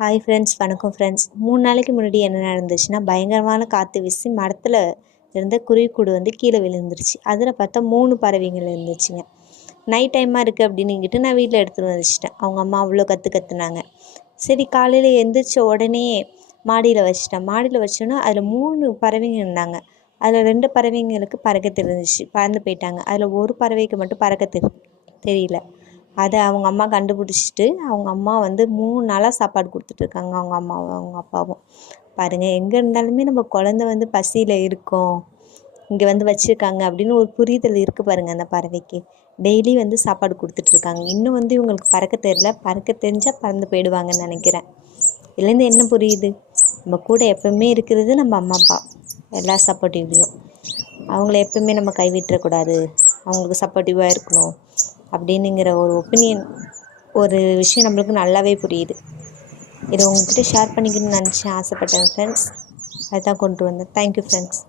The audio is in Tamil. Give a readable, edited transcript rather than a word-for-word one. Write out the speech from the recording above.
ஹாய் ஃப்ரெண்ட்ஸ், வணக்கம் ஃப்ரெண்ட்ஸ். 3 நாளைக்கு முன்னாடி என்ன நடந்துச்சுன்னா, பயங்கரமான காற்று வீசி மரத்தில் இருந்த குருவிக்கூடு வந்து கீழே விழுந்துருச்சு. அதில் பார்த்தா 3 பறவைகள் இருந்துச்சுங்க. நைட் டைமாக இருக்குது அப்படின்னுக்கிட்டு நான் வீட்டில் எடுத்துகிட்டு வச்சுட்டேன். அவங்க அம்மா அவ்வளோ கற்றுனாங்க. சரி, காலையில் எழுந்திரிச்ச உடனே மாடியில் வச்சுட்டேன். மாடியில் வச்சோன்னா அதில் 3 பறவைங்க இருந்தாங்க. அதில் 2 பறவைங்களுக்கு பறக்க தெரிஞ்சிச்சு, பறந்து போயிட்டாங்க. அதில் ஒரு பறவைக்கு மட்டும் பறக்க தெரியல. அதை அவங்க அம்மா கண்டுபிடிச்சிட்டு அவங்க அம்மா வந்து 3 நாளாக சாப்பாடு கொடுத்துட்ருக்காங்க. அவங்க அம்மாவும் அவங்க அப்பாவும் பாருங்கள், எங்கே இருந்தாலுமே நம்ம குழந்த வந்து பசியில் இருக்கோம், இங்கே வந்து வச்சுருக்காங்க அப்படின்னு ஒரு புரிதல் இருக்குது பாருங்கள். அந்த பறவைக்கு டெய்லி வந்து சாப்பாடு கொடுத்துட்ருக்காங்க. இன்னும் வந்து இவங்களுக்கு பறக்க தெரியல. பறக்க தெரிஞ்சால் பறந்து போயிடுவாங்கன்னு நினைக்கிறேன். இதுலேருந்து என்ன புரியுது? நம்ம கூட எப்பவுமே இருக்கிறது நம்ம அம்மா அப்பா. எல்லா சப்போர்ட்டிவ்லையும் அவங்கள எப்பவுமே நம்ம கைவிட்டுறக்கூடாது, அவங்களுக்கு சப்போர்ட்டிவாக இருக்கணும் அப்படின்னுங்கிற ஒரு ஒப்பீனியன், ஒரு விஷயம் நம்மளுக்கு நல்லாவே புரியுது. இதை உங்ககிட்ட ஷேர் பண்ணிக்கணும்னு நினச்சேன், ஆசைப்பட்டேன் ஃப்ரெண்ட்ஸ். அதுதான் கொண்டு வந்தேன். Thank you friends.